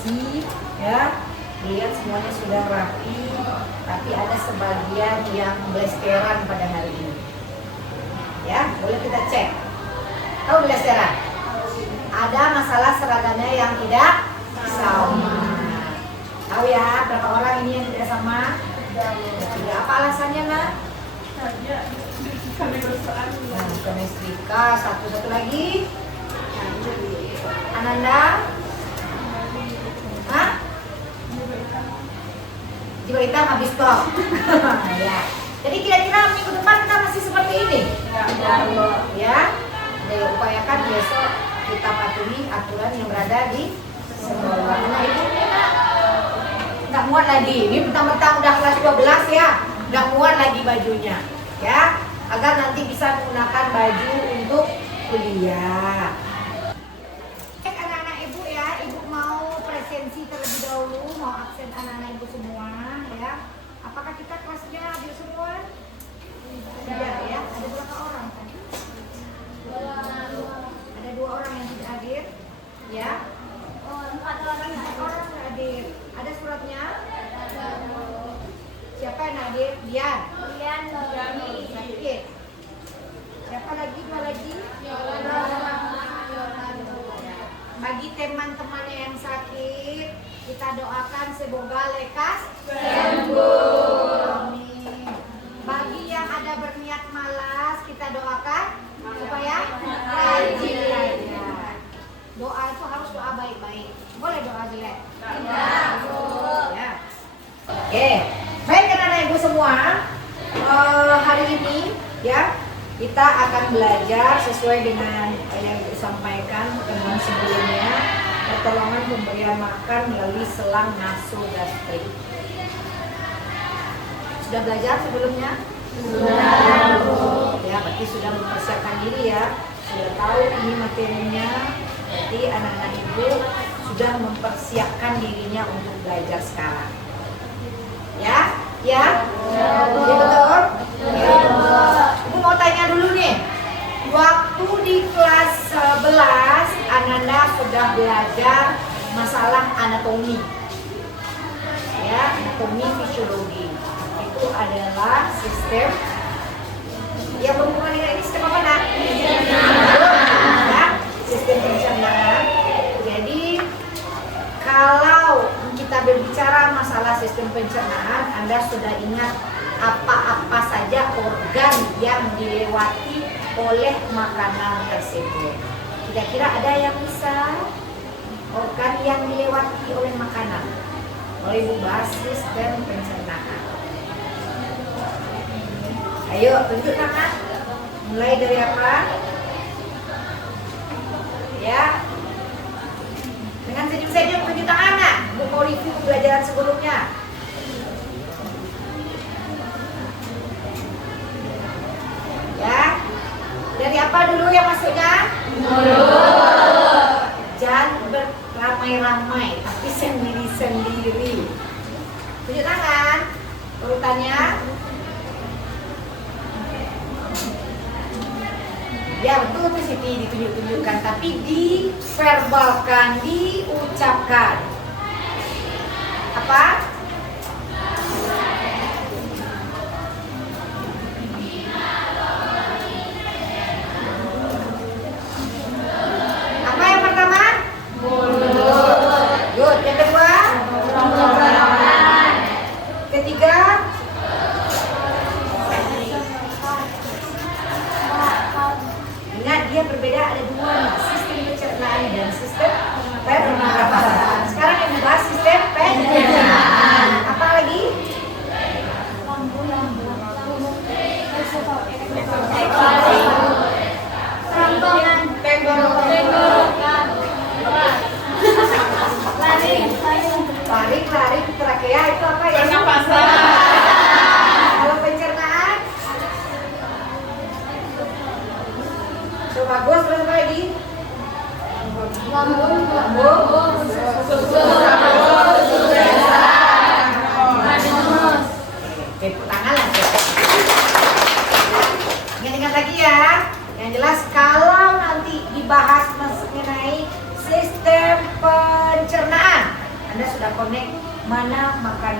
bersih ya. Lihat semuanya sudah rapi, tapi ada sebagian yang blesteran pada hari ini. Ya, boleh kita cek. Tahu blesteran? Ada masalah seragamnya yang tidak sama. Tahu ya berapa orang ini yang tidak sama? Tidak. Apa alasannya nak? Bukan setrika. Satu lagi. Ananda? Hah? Jiwa hitam habis stok. Ya. Jadi kira-kira minggu depan kita masih seperti ini. Ya. Jadi upayakan besok kita patuhi aturan yang berada di sekolah. Nah, ibu nggak muat lagi. Ini mentang-mentang udah kelas 12 ya, nggak muat lagi bajunya, ya. Agar nanti bisa menggunakan baju untuk kuliah. Cek anak-anak ibu ya, ibu mau presensi terlebih dahulu, mau absen anak-anak ibu semua, ya. Apakah kita kelasnya hadir semua? Tidak ya, ada berapa orang tadi? Ada 2 orang yang tidak hadir, ya. 4 orang nggak hadir. Ada suratnya? Siapa yang hadir? Dian. Sakit. Siapa lagi? 2 lagi? Bagi teman-temannya yang sakit, kita doakan semoga lekas sembuh. Amin. Bagi yang ada berniat malas, kita doakan supaya rajin belajar. Doa itu harus doa baik-baik. Boleh doa jelek? Ya. Oke. Baik anak-anak ibu semua, hari ini ya kita akan belajar sesuai dengan yang disampaikan teman sebelumnya, pertolongan pemberian makan melalui selang nasogastrik. Sudah belajar sebelumnya? Sudah. Ya, berarti sudah mempersiapkan diri ya. Sudah tahu ini materinya. Jadi anak-anak ibu sudah mempersiapkan dirinya untuk belajar sekarang. Ya? Ya? Ya betul? Ya. Ibu mau tanya dulu nih. Waktu di kelas 11 Ananda sudah belajar masalah anatomi. Ya, anatomi fisiologi. Itu adalah sistem yang berhubungan dengan ini sistem apa nak? Ya, sistem pencernaan. Jadi kalau kita berbicara masalah sistem pencernaan, Anda sudah ingat apa-apa saja organ yang dilewati oleh makanan tersebut. Kira-kira ada yang bisa organ yang dilewati oleh makanan? Oleh Ibu bahas sistem pencernaan. Ayo tunjuk tangan. Mulai dari apa? Ya. Dengan senyum-senyum tunjuk tangan nak. Bu mau review pembelajaran sebelumnya. Ya. Dari apa dulu yang masuknya? Jangan beramai-ramai, tapi sendiri-sendiri. Tunjuk tangan. Urutannya. Ya betul tuh Siti, ditunjuk-tunjukkan, tapi diverbalkan, diucapkan. Apa? Apa yang pertama? Mulut. Good. Yang kedua? Ketiga? Ingat dia berbeda, ada 2 nih, sistem pencernaan dan sistem pernapasan. Sekarang yang dibahas sistem pencernaan.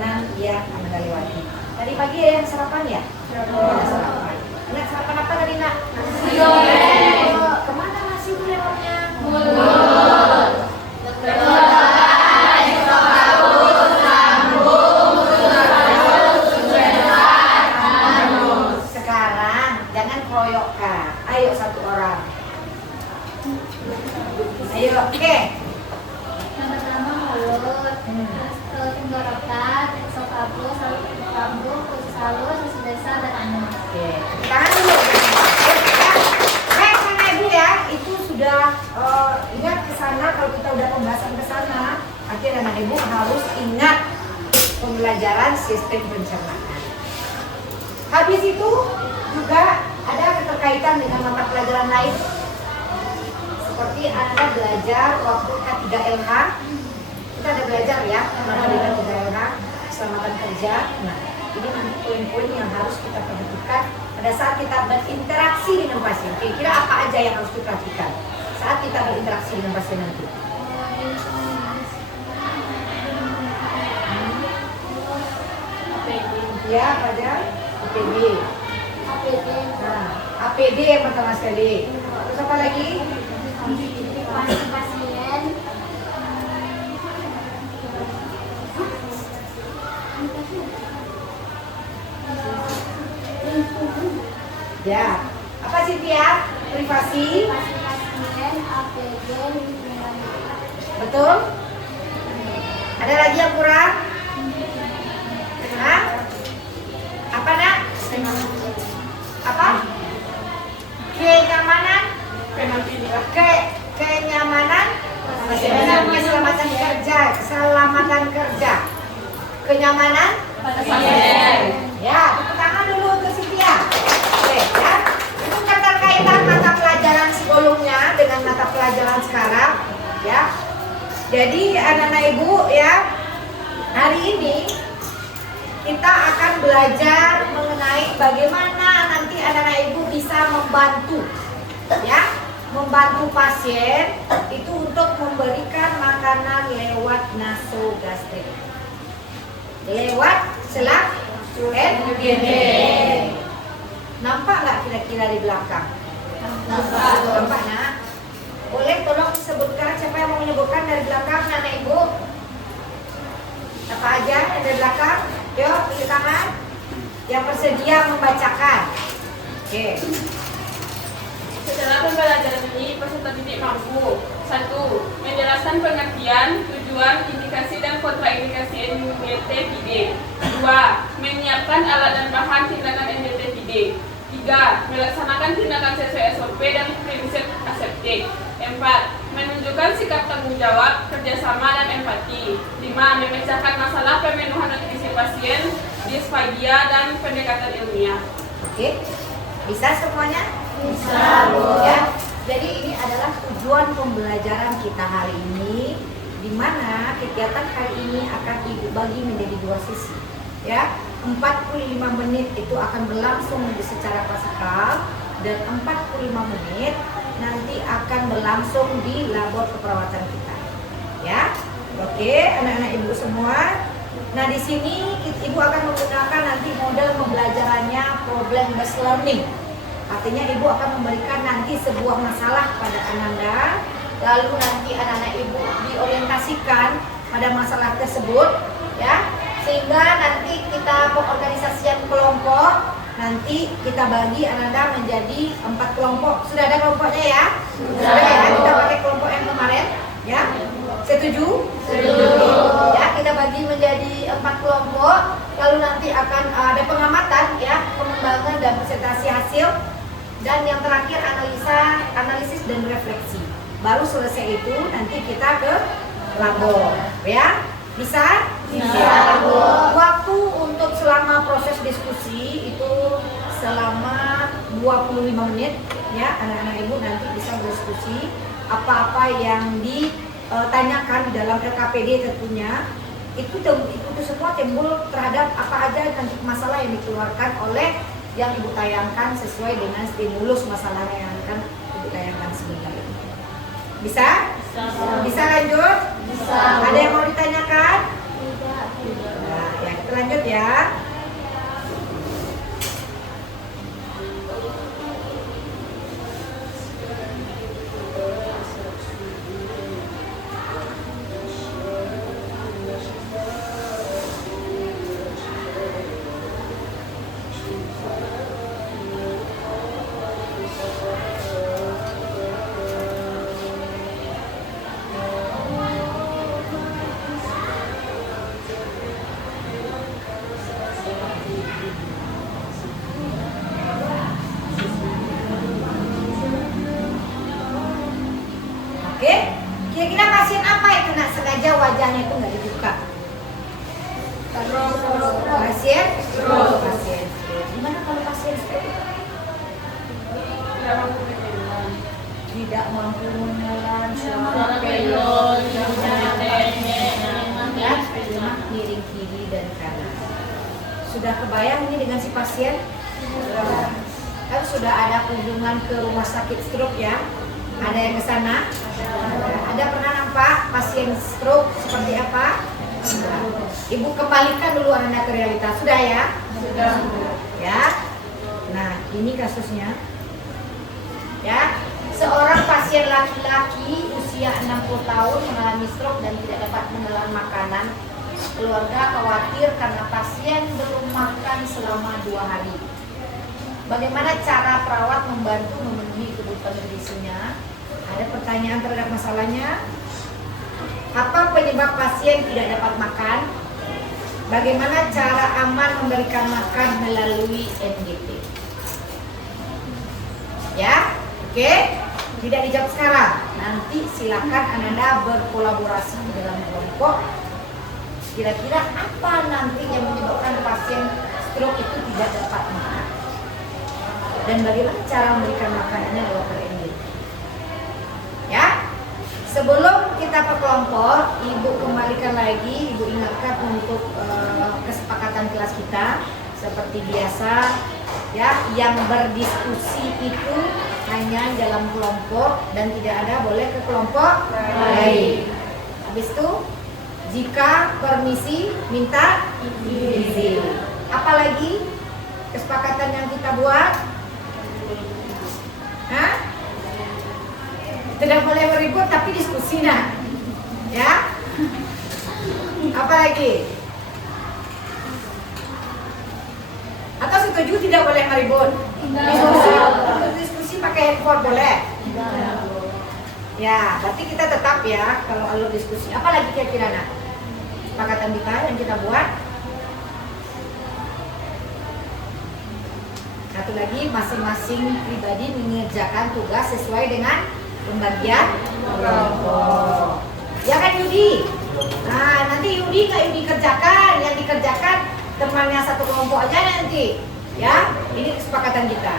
perjalanan yang Anda lewati. Tadi pagi ada yang sarapan ya? Sarapan. Nak sarapan apa tadi nak? Nasi goreng. Kemana nasi itu lewatnya? Mulut. Sekarang jangan keroyokan. Ayo satu orang. Ayo, oke. Yang pertama mulut, terus tenggorokan, esophagus, lalu lambung, usus halus, usus dasar, dan anus. Oke, tangan dulu. Baik, Kakak Ibu ya, itu sudah ingat ke sana. Kalau kita udah pembahasan ke sana, akhirnya anak Ibu harus ingat pembelajaran sistem pencernaan. Habis itu juga ada keterkaitan dengan mata pelajaran lain. Seperti Anda belajar waktu K3LH, kita ada belajar ya, mata pelajaran K3LH, keselamatan kerja. Nah, ini nanti poin-poin yang harus kita perhatikan pada saat kita berinteraksi dengan pasien. Kira-kira apa aja yang harus diperhatikan saat kita berinteraksi dengan pasien nanti? Ya, pada APD. Nah, APD yang pertama sekali. Terus apa lagi? Pasien. Ya, apa Cynthia? Privasi. Pasien, APD, lingkungan. Betul? Ada lagi yang kurang? Hah? Apa nak? Apa? Kenyamanan? Kenyamanan? Keselamatan kerja. Keselamatan kerja. Kenyamanan? Ya, tepuk tangan dulu untuk Cynthia. Oke, ya. Itu keterkaitan mata pelajaran sebelumnya dengan mata pelajaran sekarang, ya. Jadi anak-anak Ibu ya, hari ini kita akan belajar mengenai bagaimana nanti anak-anak Ibu bisa membantu, ya, membantu pasien itu untuk memberikan makanan lewat nasogastrik, lewat selang NGD. Nampak nggak kira-kira di belakang? Nampak nak? Boleh tolong disebutkan siapa yang mau menyebutkan dari belakang anak Ibu? Apa aja yang dari belakang? Yuk, pilih tangan. Yang bersedia membacakan. Oke. Setelah pembelajaran ini, peserta didik mampu 1. Menjelaskan pengertian, tujuan, indikasi dan kontraindikasi NDT-PD. 2. Menyiapkan alat dan bahan tindakan NDT-PD. 3. Melaksanakan tindakan sesuai SOP dan prinsip aseptik. 4. Menunjukkan sikap tanggung jawab, kerjasama, dan empati. 5. Memecahkan masalah pemenuhan nutrisi pasien, disfagia, dan pendekatan ilmiah. Oke. Bisa semuanya? Bisa, Bu. Ya. Jadi ini adalah tujuan pembelajaran kita hari ini, di mana kegiatan hari ini akan Ibu bagi menjadi 2 sesi. Ya, 45 menit itu akan berlangsung secara klasikal dan 45 menit nanti akan berlangsung di labor keperawatan kita. Ya. Oke, anak-anak Ibu semua. Nah, di sini Ibu akan menggunakan nanti model pembelajarannya problem based learning. Artinya Ibu akan memberikan nanti sebuah masalah pada Ananda, lalu nanti anak-anak Ibu diorientasikan pada masalah tersebut, ya, sehingga nanti kita pengorganisasian kelompok, nanti kita bagi Ananda menjadi 4 kelompok. Sudah ada kelompoknya ya? Sudah ya, kita pakai kelompok yang kemarin, ya. Setuju? Setuju. Ya, kita bagi menjadi 4 kelompok, lalu nanti akan ada pengamatan, ya, pengembangan dan presentasi hasil. Dan yang terakhir analisis dan refleksi. Baru selesai itu nanti kita ke labor, ya. Bisa? Bisa, Bu. Waktu untuk selama proses diskusi itu selama 25 menit, ya. Anak-anak Ibu nanti bisa berdiskusi apa-apa yang ditanyakan di dalam LKPD tentunya. Itu semua timbul terhadap apa aja nanti masalah yang dikeluarkan oleh yang Ibu tayangkan sesuai dengan stimulus masalahnya yang akan Ibu tayangkan sebentar ini. Bisa? Bisa lanjut? Bisa. Ada yang mau ditanyakan? Tidak. Nah, yang Lanjut ya. Oke, kira-kira pasien apa yang kena sengaja wajahnya itu nggak dibuka? Pasien stroke. Pasien stroke. Gimana kalau pasien stroke? Tidak mampu berjalan. Tidak mampu menelan, Suara suara belok, ya, lemah miring kiri dan kanan. Sudah kebayang ini dengan si pasien? Kan sudah ada kunjungan ke rumah sakit stroke ya? Ada yang ke sana? Ada pernah nampak pasien stroke seperti apa? Ibu kembalikan dulu Anda ke realitas. Sudah ya? Sudah. Ya. Nah, ini kasusnya. Ya. Seorang pasien laki-laki usia 60 tahun mengalami stroke dan tidak dapat menelan makanan. Keluarga khawatir karena pasien belum makan selama 2 hari. Bagaimana cara perawat membantu memenuhi kebutuhan nutrisinya? Ada pertanyaan terhadap masalahnya? Apa penyebab pasien tidak dapat makan? Bagaimana cara aman memberikan makan melalui NGT? Ya, oke? Tidak dijawab sekarang. Nanti silakan Anda berkolaborasi dalam kelompok. Kira-kira apa nanti yang menyebabkan pasien stroke itu tidak dapat makan? Dan bagaimana cara memberikan makanannya lewat NGT? Ya, sebelum kita ke kelompok, Ibu kembalikan lagi, Ibu ingatkan untuk kesepakatan kelas kita seperti biasa, ya, yang berdiskusi itu hanya dalam kelompok dan tidak ada boleh ke kelompok lain. Habis itu, jika permisi minta izin. Apalagi kesepakatan yang kita buat? Hah? Tidak boleh meribut tapi diskusi nah. Ya? Apa lagi? Atau setuju tidak boleh meribut? Diskusi pakai handphone boleh? Ya, berarti kita tetap ya kalau alur diskusi. Apa lagi kira-kira nak? Kesepakatan kita yang kita buat. Satu lagi, masing-masing pribadi mengerjakan tugas sesuai dengan pembagian kelompok. Ya kan Yudi? Nah nanti Yudi nggak Yudi kerjakan, yang dikerjakan temannya satu kelompok aja nanti. Ya, ini kesepakatan kita.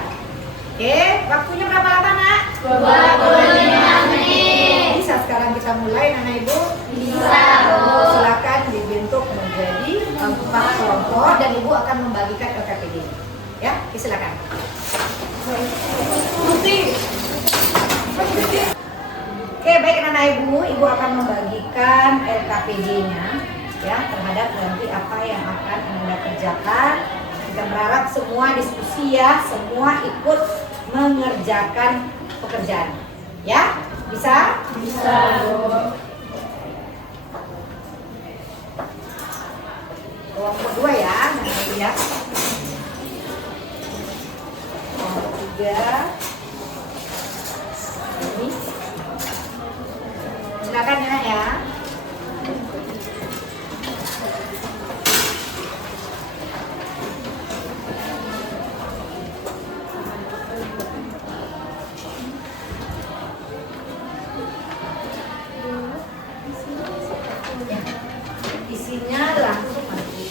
Oke, waktunya berapa lama nak? 25 menit. Bisa sekarang kita mulai anak ibu? Bisa. Silakan dibentuk menjadi 4 kelompok dan ibu akan membagikan LKPD. Ya, silakan. Oke, baik anak ibu, ibu akan membagikan LKPD-nya ya terhadap nanti apa yang akan Anda kerjakan. Kita berharap semua diskusi ya, semua ikut mengerjakan pekerjaan. Ya, bisa? Bisa. Kelompok 2 ya, anak ibu ya. Kelompok 3. Ini. Silakan ya. Isinya langsung nanti.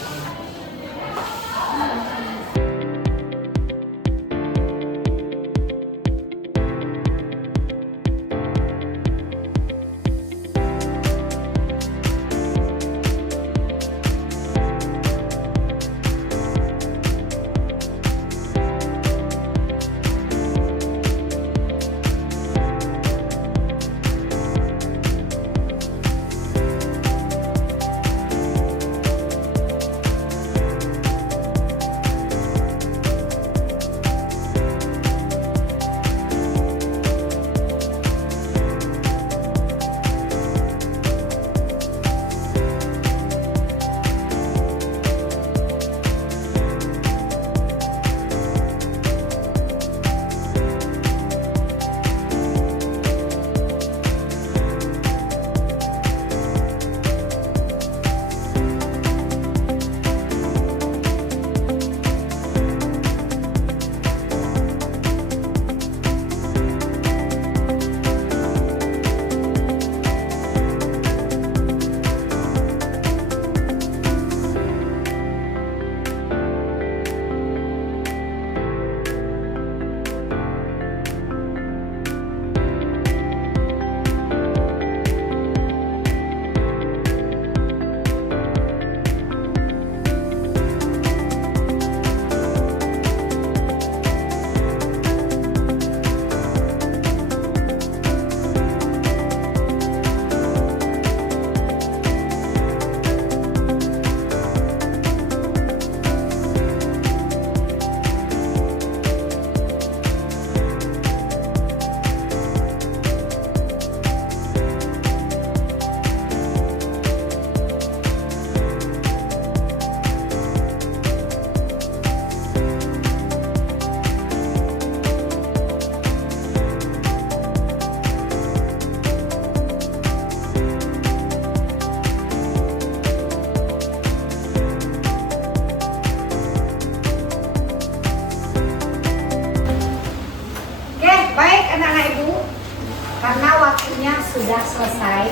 sudah selesai.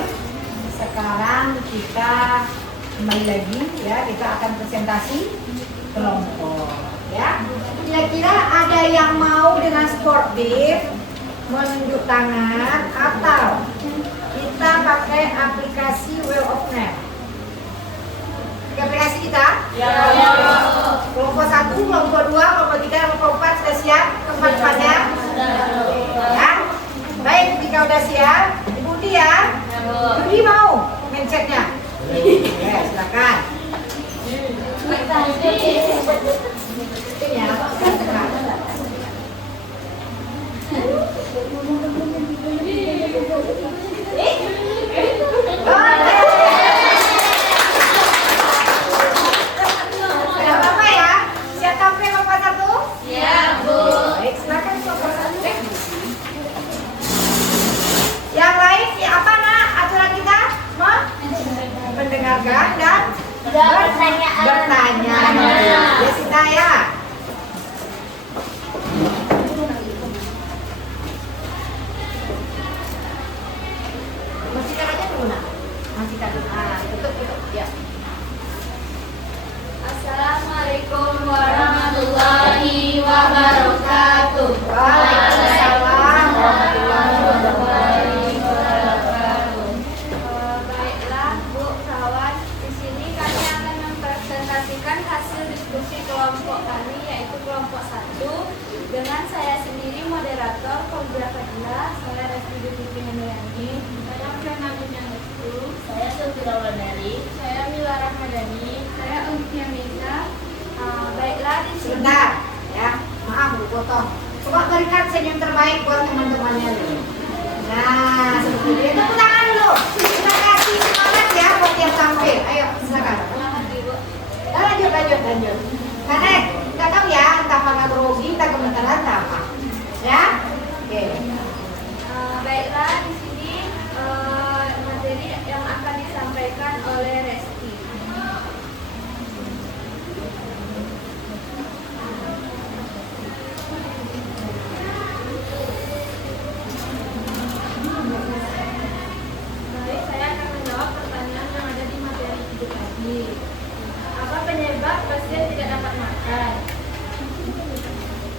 Sekarang kita kembali lagi ya, kita akan presentasi kelompok ya. Kira-kira ada yang mau dengan sportif menunjuk tangan atau kita pakai aplikasi Well of Net? Aplikasi kita? Ya. Kelompok 1, kelompok 2, kelompok 3, kelompok 4 sudah siap? Keempat-empatnya? Ya. Baik, jika udah siap, diikuti ya. Budi mau mencetnya? Ya, silakan. Ya, Tidak apa-apa ya. Siap tampil kelompok 1? Siap, Bu. Baik, silakan kelompok 1. Yang lain, ya apa nak aturan kita? Mendengarkan dan bertanya. Ya, Sita ya. Masihkan aja dulu nak. Masihkan. Tutup ya. Assalamualaikum warahmatullahi wabarakatuh. Waalaikumsalam warahmatullahi wabarakatuh. Baiklah Bu, kawan, di sini kami akan mempresentasikan hasil diskusi kelompok kami, yaitu kelompok 1 dengan saya sendiri moderator Fauzia Fadila, saya Resti Dutri Hendriani, saya Fernandina Nestu, saya Sulfira Wandari, saya Mila Rahmadani, saya Umpia Misa. Baiklah di sini. Sebentar ya, maaf Bu potong. Coba berikan senyum terbaik buat teman-temannya dulu. Nah, seperti itu. Tepuk tangan dulu. Terima kasih semangat ya buat yang tampil. Ayo, silakan. Lanjut. Karena kita tahu ya, entah apa grogi, entah gemetaran, entah apa. Ya? Oke. Baiklah di sini materi yang akan disampaikan oleh Resti. Baik, saya akan menjawab pertanyaan yang ada di materi itu tadi. Apa penyebab pasien tidak dapat makan?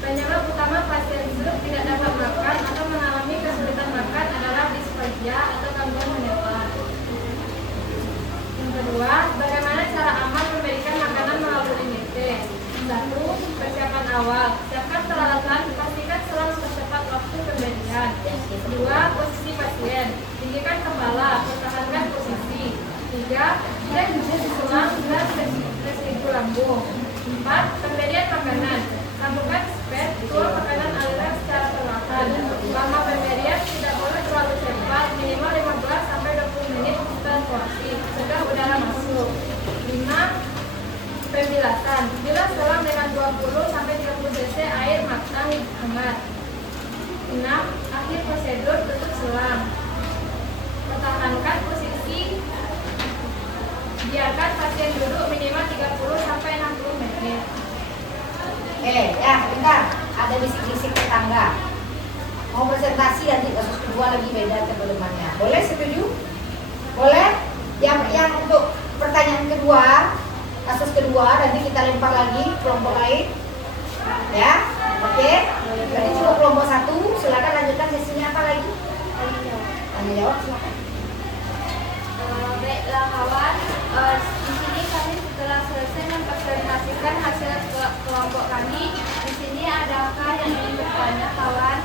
Penyebab utama pasien stroke tidak dapat makan atau mengalami kesulitan makan adalah disphagia atau gangguan menelan. Yang kedua, bagaimana cara aman memberikan makanan melalui NIT? 1. Persiapan awal. Siapkan peralatan, pastikan selalu secepat waktu pemberian. 2. Posisi pasien. Tinggikan kepala, pertahankan posisi. 3. Cek selang dan residu lambung. 4. Pemberian makanan. Sambungkan spet, tuang makanan aliran secara perlahan. Lama pemberian tidak boleh terlalu cepat, minimal 15-20 menit setelah porsi, segar udara masuk. 5. Pembilasan. Bilas selang dengan 20-30 cc air matang hangat. 6. Akhir prosedur, tutup selang. Pertahankan posisi. Biarkan pasien duduk minimal 30-60 menit. Ya, bentar. Ada bisik-bisik tetangga. Mau presentasi nanti kasus kedua lagi beda sebelumnya. Boleh setuju? Boleh? Yang untuk pertanyaan kedua, kasus kedua nanti kita lempar lagi kelompok lain. Ya, oke. Berarti cukup kelompok 1. Silakan lanjutkan sesinya apa lagi? Tanya jawab silakan. Baiklah kawan, di sini kami setelah selesai mempresentasikan hasil kelompok kami. Di sini adakah yang ingin bertanya kawan?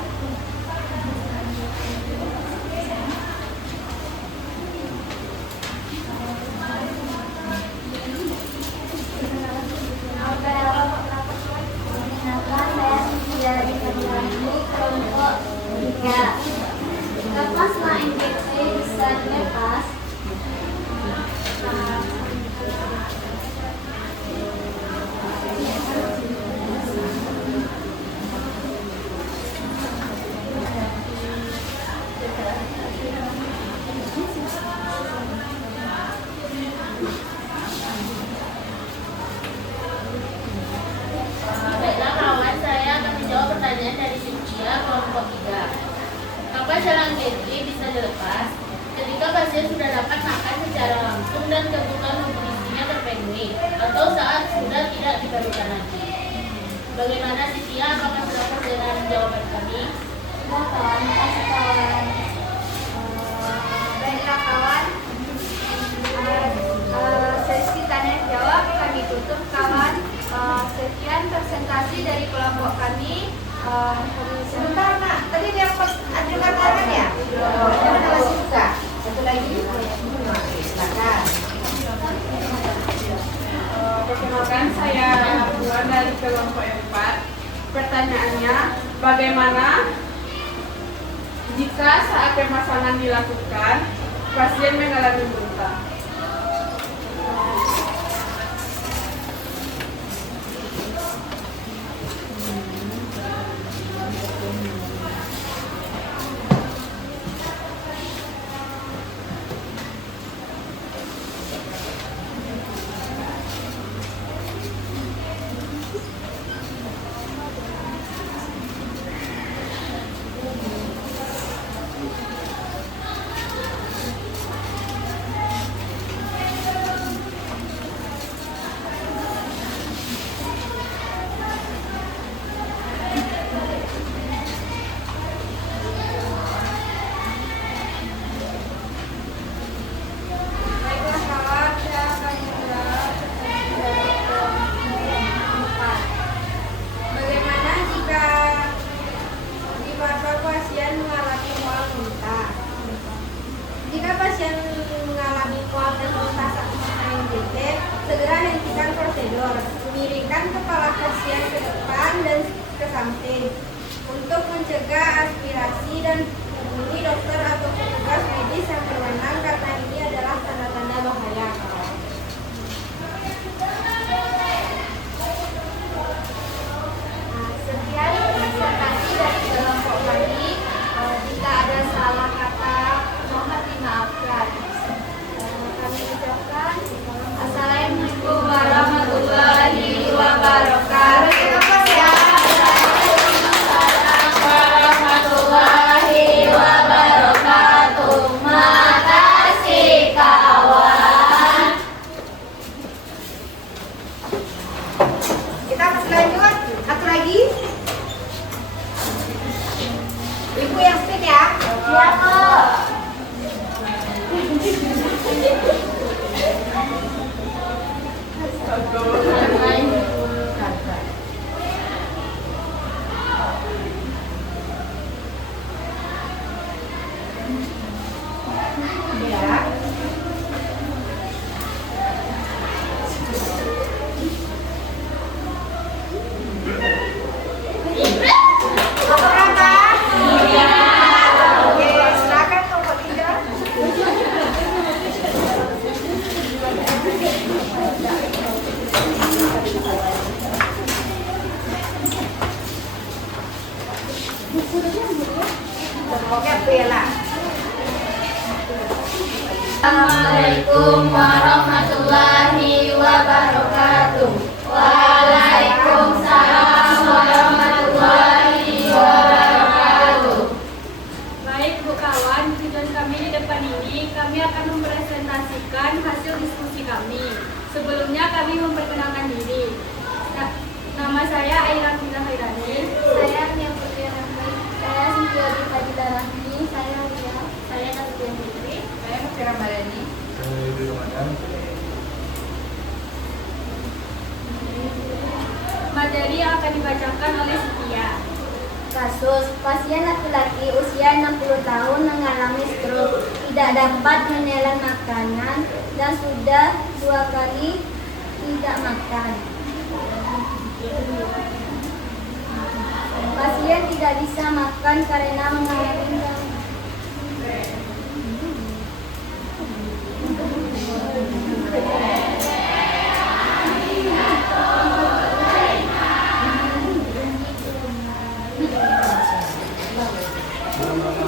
Saya Cynthia Rizaliani, kelompok 3. Lepaslah infeksi bisa dilepas. Baiklah kawan, saya akan menjawab pertanyaan dari Cynthia kelompok 3. Kapan selang Getty bisa dilepas? pasien sudah dapat makan secara langsung dan kebutuhan nutrisinya terpenuhi, atau saat sudah tidak diperlukan lagi. Bagaimana Cynthia? Apakah sudah puas dengan jawaban kami? Sudah kawan, makasih kawan. Baiklah kawan. Sesi tanya jawab kami tutup kawan. Sekian presentasi dari kelompok kami. Sebentar nak, tadi dia ajukan tangan ya? Jangan masih buka. Satu lagi. Silakan. Perkenalkan, saya Puan dari kelompok 4. Pertanyaannya, bagaimana jika saat pemasangan dilakukan, pasien mengalami muntah? Baiklah kawan, saya akan menjawab dari kelompok 4. Bagaimana jika pasien mengalami mual muntah? Jika pasien mengalami mual dan muntah saat masa NGT, segera hentikan prosedur. Miringkan kepala pasien ke depan dan ke samping untuk mencegah aspirasi dan hubungi dokter atau petugas medis yang berwenang karena ini adalah tanda-tanda bahaya. Sekian presentasi dari kelompok kami. Jika ada salah kata, mohon dimaafkan. Kami ucapkan Assalamualaikum warahmatullahi wabarakatuh. Warahmatullahi wabarakatuh. Makasih kawan. Kita masih lanjut. Satu lagi. Ibu yang speed ya. Ya kok. Ya. Apa Iya. Oke, silakan kelompok 3. Kelompoknya Bella. Assalamualaikum warahmatullahi wabarakatuh. Waalaikumsalam warahmatullahi wabarakatuh. Baik Bu kawan, tujuan kami di depan ini, kami akan mempresentasikan hasil diskusi kami. Sebelumnya kami memperkenalkan diri. Nama saya Aira Fila Hairani. Saya Nia Putri Rambai. Saya Sintia Fadila Rahmi. Saya Ria. Saya Nasdem Putri. Saya Nufira Madani. Materi yang akan dibacakan oleh Sintia. Kasus pasien laki-laki usia 60 tahun mengalami stroke, tidak dapat menelan makanan dan sudah 2 kali tidak makan. Pasien tidak bisa makan karena mengalami gangguan.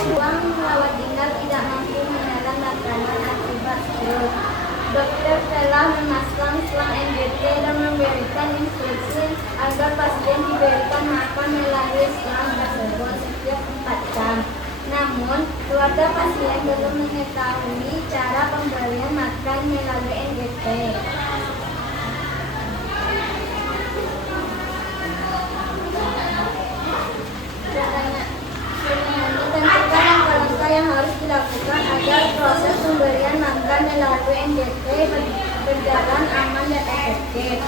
Uang merawat inap tidak mampu menelan makanan akibat stroke. Dokter telah memasang selang NGT dan memberikan instruksi agar pasien diberikan makan melalui selang tersebut setiap 4 jam. Namun, keluarga pasien belum mengetahui makan melalui NGT. Tentukan langkah-langkah yang harus dilakukan agar proses pemberian makan melalui NGT berjalan aman dan efektif.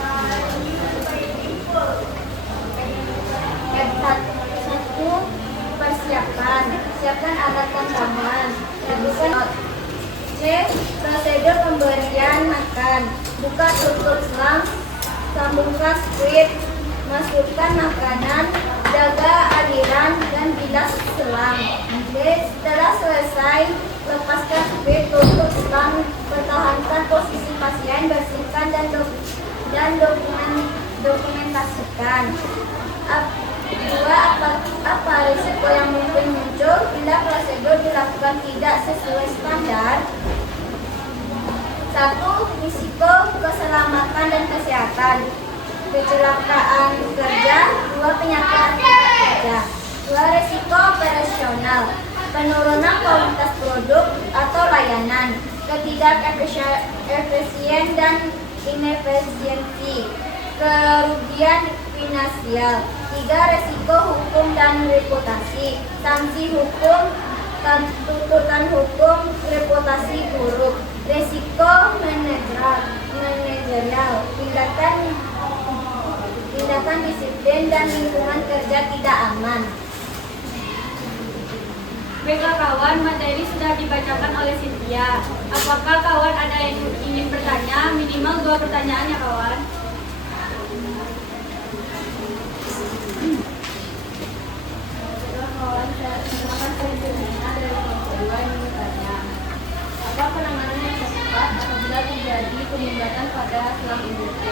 Satu, persiapan. Siapkan alat dan bahan. C. Prosedur pemberian makan. Buka tutup selang, sambungkan squid, masukkan makanan, jaga aliran dan bilas selang. D. Setelah selesai, lepaskan squid, tutup selang, pertahankan posisi pasien, bersihkan dan dokumentasikan. Apa risiko yang mungkin muncul bila prosedur dilakukan tidak sesuai standar? 1. Risiko keselamatan dan kesehatan. Kecelakaan kerja. 2. Penyakit akibat kerja. 2. Risiko operasional. Penurunan kualitas produk atau layanan. Ketidakefisien dan inefisiensi. Kerugian finansial. 3. Resiko hukum dan reputasi. Sanksi hukum, tuntutan hukum, reputasi buruk. Resiko manajerial. Tindakan disiplin dan lingkungan kerja tidak aman. Baiklah kawan, materi sudah dibacakan oleh Cynthia. Apakah kawan ada yang ingin bertanya? Minimal 2 pertanyaan ya kawan. Apa penanganan yang tepat apabila terjadi penyumbatan pada selang NGT?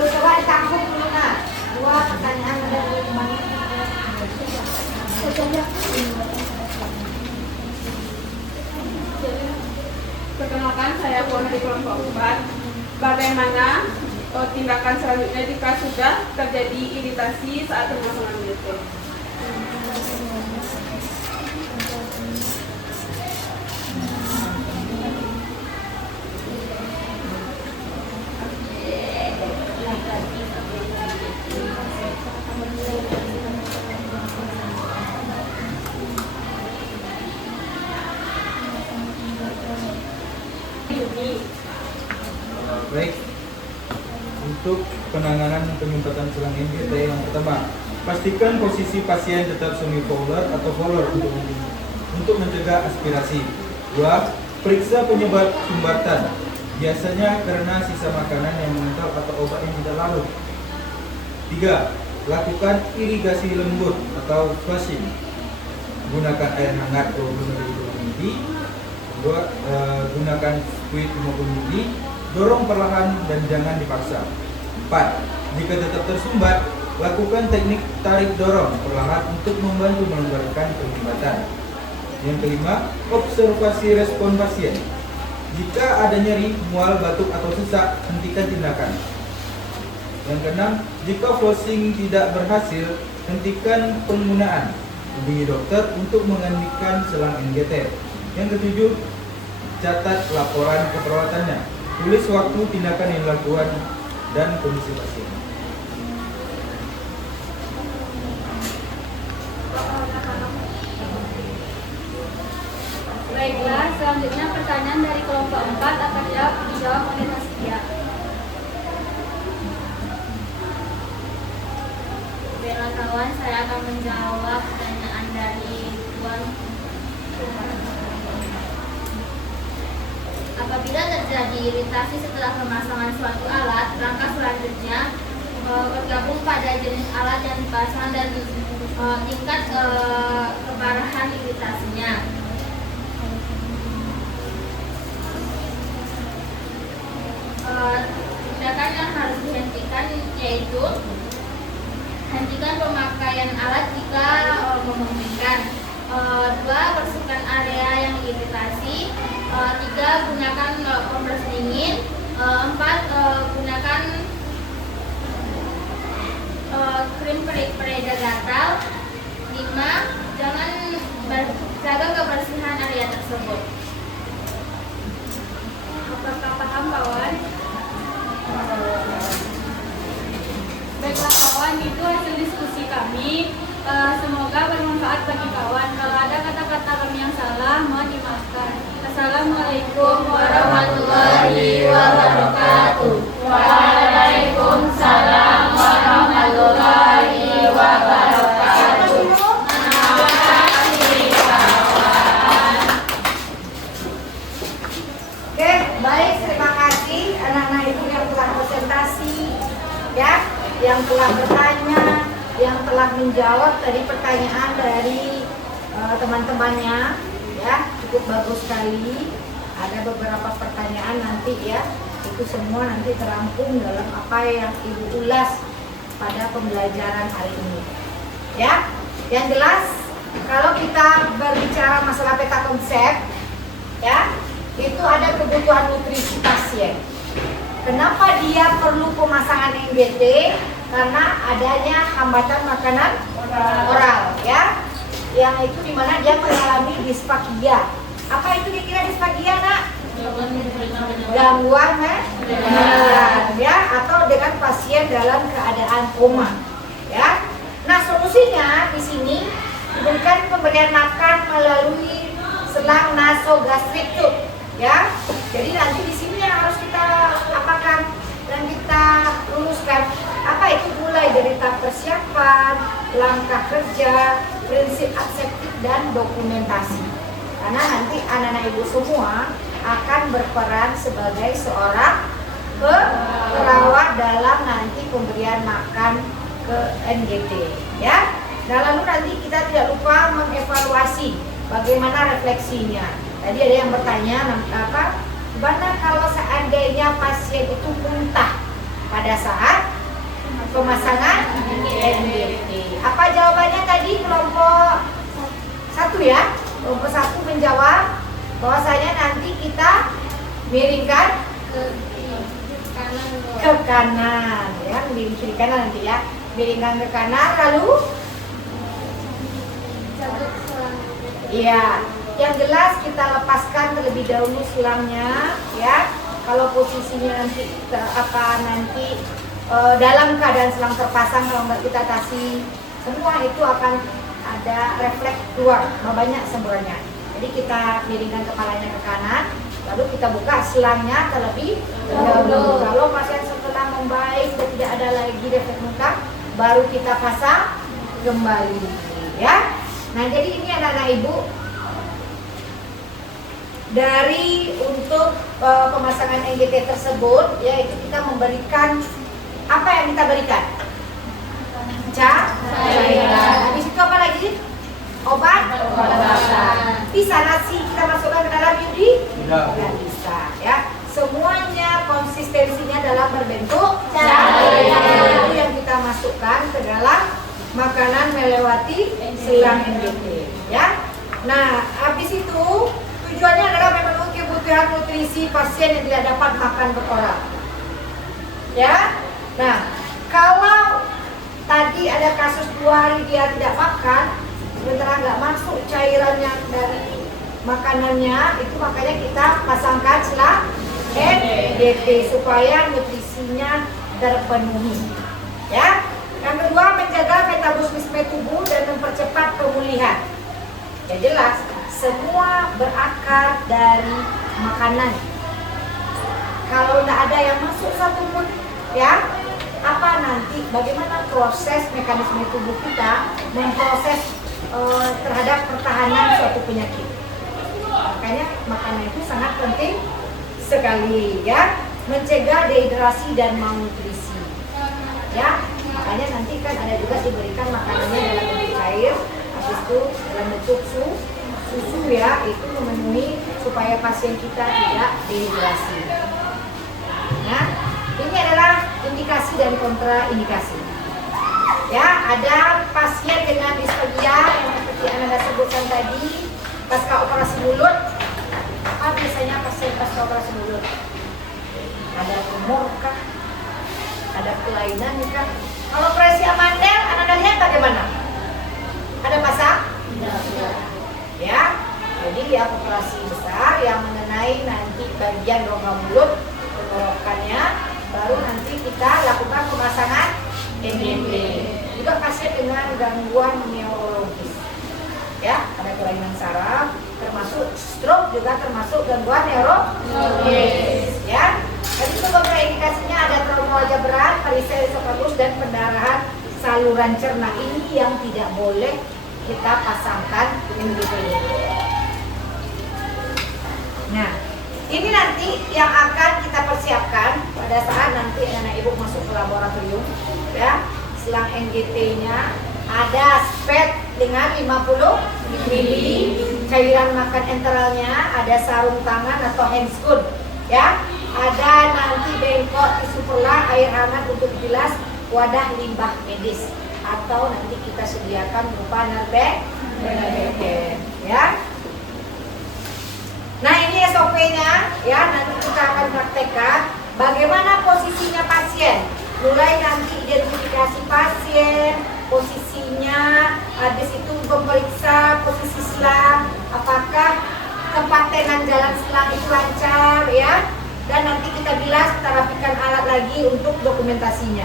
Coba ditangkap dulu nah. 2 pertanyaan ada di mana? Perkenalkan, saya Puan dari kelompok 4. Bagaimana tindakan selanjutnya jika sudah terjadi iritasi saat pemasangan NGT? Baik, untuk penanganan penyumbatan selang NGT yang pertama, pastikan posisi pasien tetap semi-fowler atau fowler untuk mencegah aspirasi. 2. Periksa penyebab sumbatan, biasanya karena sisa makanan yang mengental atau obat yang tidak larut. 3. Lakukan irigasi lembut atau flushing. Gunakan air hangat 20 ml. 2. Gunakan squid 50 ml. Dorong perlahan dan jangan dipaksa. 4. Jika tetap tersumbat, lakukan teknik tarik dorong perlahan untuk membantu melonggarkan penyumbatan. Yang kelima, observasi respon pasien. Jika ada nyeri, mual, batuk atau sesak, hentikan tindakan. Yang keenam, jika flossing tidak berhasil, hentikan penggunaan. Hubungi dokter untuk menghentikan selang NGT. Yang ketujuh, catat laporan keperawatannya. Tulis waktu tindakan yang dilakukan dan kondisi pasien. Baiklah, selanjutnya pertanyaan dari kelompok 4 akan dijawab oleh Nastia. Baiklah kawan, saya akan menjawab pertanyaan dari Tuan. Apabila terjadi iritasi setelah pemasangan suatu alat, langkah selanjutnya bergabung pada jenis alat yang dipasang dan tingkat keparahan iritasinya. Tindakan yang harus dihentikan yaitu hentikan pemakaian alat jika memungkinkan. 2. Bersihkan area yang diiritasi. 3. Gunakan kompres dingin. 4. Gunakan krim peredar gatal. 5. Jangan jaga kebersihan area tersebut. Apakah paham kawan? Baiklah kawan, itu hasil diskusi kami. Semoga bermanfaat bagi kawan. Kalau ada kata-kata kami yang salah, mohon dimaafkan. Assalamualaikum warahmatullahi wabarakatuh. Waalaikumsalam warahmatullahi wabarakatuh. Oke, baik, terima kasih anak-anak ibu yang telah presentasi, ya, yang telah bertanya, yang telah menjawab tadi pertanyaan dari teman-temannya, ya, cukup bagus sekali. Ada beberapa pertanyaan nanti ya, itu semua nanti terampung dalam apa yang ibu ulas pada pembelajaran hari ini, ya. Yang jelas, kalau kita berbicara masalah peta konsep, ya, itu ada kebutuhan nutrisi pasien. Kenapa dia perlu pemasangan NGT? Karena adanya hambatan makanan oral, ya, yang itu dimana dia mengalami disfagia. Apa itu dikira disfagia, nak? Gangguan penerimaan, ya, atau dengan pasien dalam keadaan koma, ya. Nah, solusinya di sini diberikan pemberian makan melalui selang nasogastrik tube, ya. Jadi nanti di sini yang harus kita apakan dan kita luluskan apa itu, mulai dari tahap persiapan, langkah kerja, prinsip aseptik dan dokumentasi. Karena nanti anak-anak ibu semua akan berperan sebagai seorang perawat dalam nanti pemberian makan ke NGT, ya. Nah, lalu nanti kita tidak lupa mengevaluasi bagaimana refleksinya. Tadi ada yang bertanya gimana kalau seandainya pasien itu muntah pada saat pemasangan NGT. Apa jawabannya tadi? Kelompok 1 ya. Kelompok 1 menjawab bahwasanya nanti kita miringkan ke kanan, ya, miring kiri kanan nanti ya, miringkan ke kanan, lalu iya, yang jelas kita lepaskan terlebih dahulu selangnya, ya. Kalau posisinya nanti dalam keadaan selang terpasang, kalau nggak kita kasih semua itu akan ada refleks keluar, banyak semburannya. Jadi kita miringkan kepalanya ke kanan, lalu kita buka selangnya terlebih dahulu. Kalau pasien setelah membaik dan tidak ada lagi refleks muntah, baru kita pasang kembali, ya. Nah, jadi ini anak-anak ibu dari untuk pemasangan NGT tersebut, yaitu kita memberikan apa yang kita berikan? Cairan. Habis itu apa lagi? Obat-obatan. Bisa nasi kita masukkan ke dalam Yudi? Tidak bisa, ya. Semuanya konsistensinya dalam berbentuk cairan. Itu yang kita masukkan ke dalam makanan melewati selang NGT, ya. Nah, habis itu tujuannya adalah memenuhi kebutuhan nutrisi pasien yang tidak dapat makan beroral, ya. Nah, kalau tadi ada kasus 2 hari dia tidak makan, sementara nggak masuk cairan yang dari makanannya, itu makanya kita pasangkan selang NGT supaya nutrisinya terpenuhi, ya. Yang kedua, menjaga metabolisme tubuh dan mempercepat pemulihan. Ya jelas, semua berakar dari makanan. Kalau tidak ada yang masuk satupun, ya, apa nanti bagaimana proses mekanisme tubuh kita memproses terhadap pertahanan suatu penyakit. Makanya makanan itu sangat penting sekali, ya, mencegah dehidrasi dan malnutrisi, ya. Makanya nanti kan ada juga diberikan makanannya dalam bentuk cair, habis itu dalam bentuk susu, ya, itu memenuhi supaya pasien kita tidak dehidrasi. Nah, ini adalah indikasi dan kontraindikasi. Ya, ada pasien dengan disfagia yang seperti Anda sebutkan tadi, pasca operasi mulut. Apa biasanya pasien pasca operasi mulut? Ada tumor kah? Ada kelainan kah? Kalau operasi amandel, Anda lihat bagaimana? Ada pasang? Ya. Jadi yang operasi besar yang mengenai nanti bagian rongga mulut, tenggorokannya, baru nanti kita lakukan pemasangan NDP. Juga pasien dengan gangguan neurologis, ya, ada kelainan saraf, termasuk stroke juga termasuk gangguan neurologis, ya. Jadi beberapa indikasinya ada trauma wajah berat, varises esofagus dan pendarahan saluran cerna. Ini yang tidak boleh kita pasangkan NDP. Nah, ini nanti yang akan kita persiapkan pada saat nanti anak ibu masuk ke laboratorium, ya. Selang NGT-nya ada spet dengan 50 ml, cairan makan enteralnya, ada sarung tangan atau handscoon, ya. Ada nanti bengkok, tisu perlah, air hangat untuk bilas, wadah limbah medis, atau nanti kita sediakan berupa nerbek, ya. Nah, ini SOP-nya, ya. Nanti kita akan praktekkan bagaimana posisinya pasien. Mulai nanti identifikasi pasien, posisinya, habis itu memeriksa posisi selang, apakah kepatenan jalan selang itu lancar, ya. Dan nanti kita bilas, kita rapikan alat lagi untuk dokumentasinya.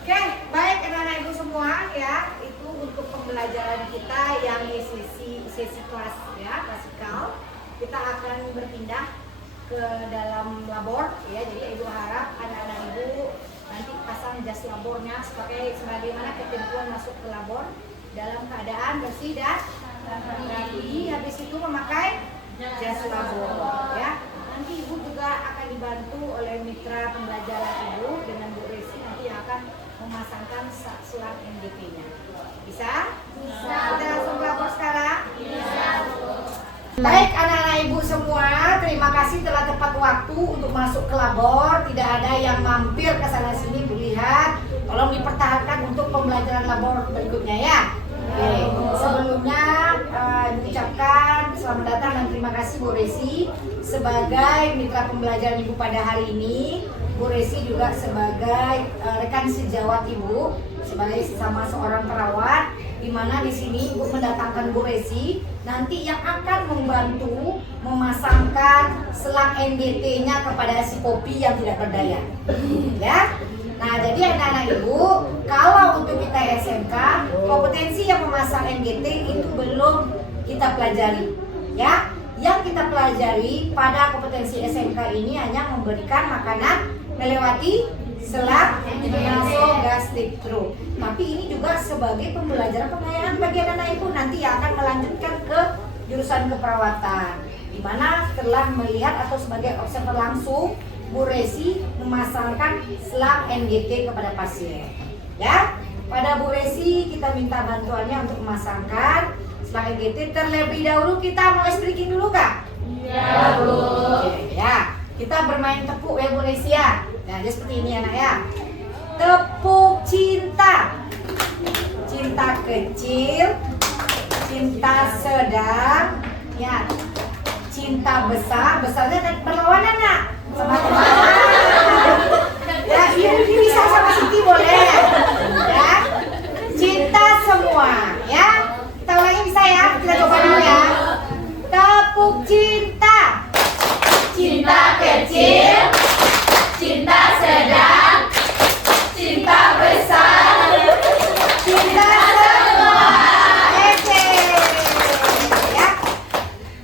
Oke, baik anak-anak ibu semua, ya. Itu untuk pembelajaran kita yang sesi kelas, ya, klasikal. Kita akan berpindah ke dalam labor, ya. Jadi ibu harap anak-anak ibu nanti pasang jas labornya sebagaimana ketentuan masuk ke labor dalam keadaan bersih dan rapi. Habis itu memakai jas labor, ya. Nanti ibu juga akan dibantu oleh mitra pembelajaran ibu dengan Bu Resi nanti yang akan memasangkan selang NDP-nya. Bisa? Bisa. Kita langsung ke labor sekarang? Bisa. Baik anak-anak ibu semua, terima kasih telah tepat waktu untuk masuk ke labor. Tidak ada yang mampir ke sana sini melihat. Tolong dipertahankan untuk pembelajaran labor berikutnya, ya. Oke. Sebelumnya diucapkan selamat datang dan terima kasih Bu Resi sebagai mitra pembelajaran ibu pada hari ini. Bu Resi juga sebagai rekan sejawat ibu, sebagai sesama seorang perawat, di mana di sini ibu mendatangkan Bu Resi nanti yang akan membantu memasangkan selang NGT-nya kepada si kopi yang tidak berdaya, ya. Nah, jadi anak-anak ibu, kalau untuk kita SMK, kompetensi yang memasang NGT itu belum kita pelajari, ya. Yang kita pelajari pada kompetensi SMK ini hanya memberikan makanan melewati selang nasogastrik throat. Tapi ini juga sebagai pembelajaran pengayaan bagi anak-anak ibu nanti yang akan melanjutkan ke jurusan keperawatan, di mana setelah melihat atau sebagai observer langsung Bu Resi memasangkan selang NGT kepada pasien, ya. Pada Bu Resi kita minta bantuannya untuk memasangkan selang NGT. Terlebih dahulu kita mau ice breaking dulu kah? Iya, Bu. Oke, ya. Kita bermain tepuk ya Bu Resi, ya. Nah, jadi seperti ini anak, ya. Tepuk cinta. Cinta kecil, cinta sedang, ya. Cinta besar, besarnya dan berlawanan, nak. Sama-sama. Ya, ini bisa sama Siti boleh. Ya. Cinta semua, ya. Kita ulangi bisa ya? Kita coba dulu ya. Tepuk cinta. Cinta kecil, cinta sedang, cinta besar, cinta semua. Oke. Ya.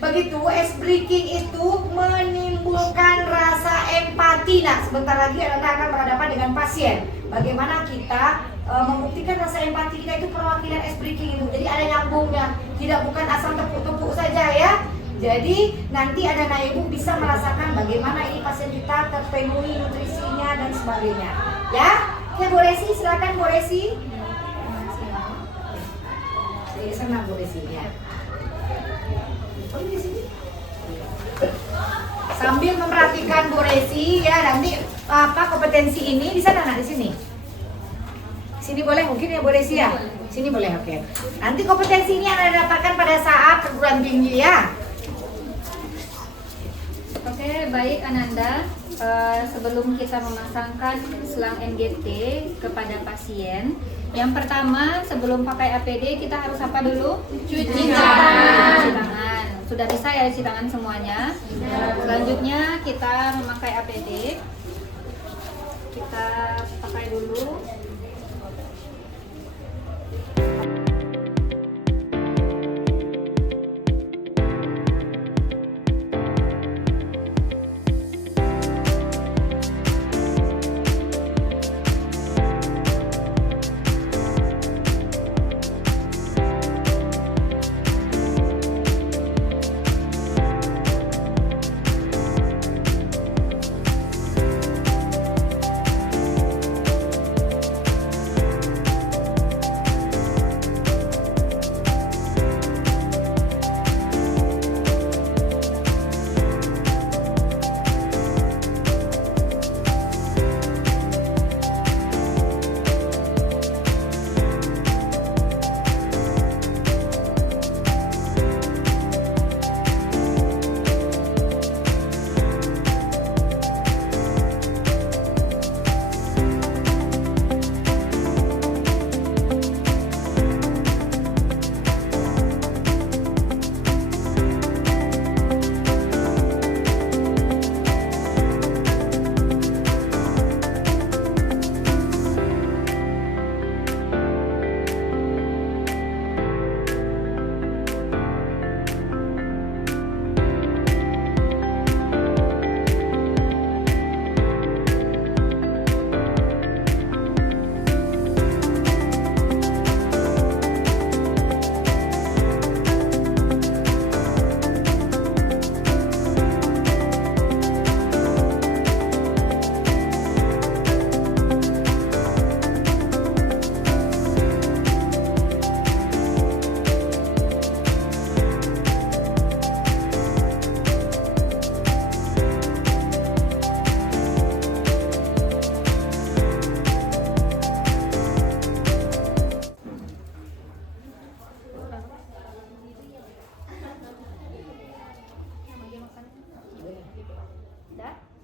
Begitu ice breaking itu menimbulkan rasa empati. Nah, sebentar lagi Anda akan berhadapan dengan pasien. Bagaimana kita membuktikan rasa empati kita itu perwakilan ice breaking itu. Jadi ada nyambungnya, tidak bukan asal tepuk-tepuk saja, ya. Jadi nanti ada anak ibu bisa merasakan bagaimana ini pasien kita terpenuhi nutrisinya dan sebagainya, ya. Oke, Bu Resi, silakan Bu Resi. Di sana Bu Resi, ya. Oh, di sini. Sambil memperhatikan Bu Resi, ya, nanti apa kompetensi ini di sana, di sini. Sini boleh mungkin ya Bu Resi, ya. Sini boleh, oke. Nanti kompetensi ini Anda dapatkan pada saat perguruan tinggi, ya. Oke, baik Ananda. sebelum kita memasangkan selang NGT kepada pasien, yang pertama sebelum pakai APD kita harus apa dulu? Cuci tangan. Sudah bisa ya cuci tangan semuanya? Selanjutnya kita memakai APD. Kita pakai dulu.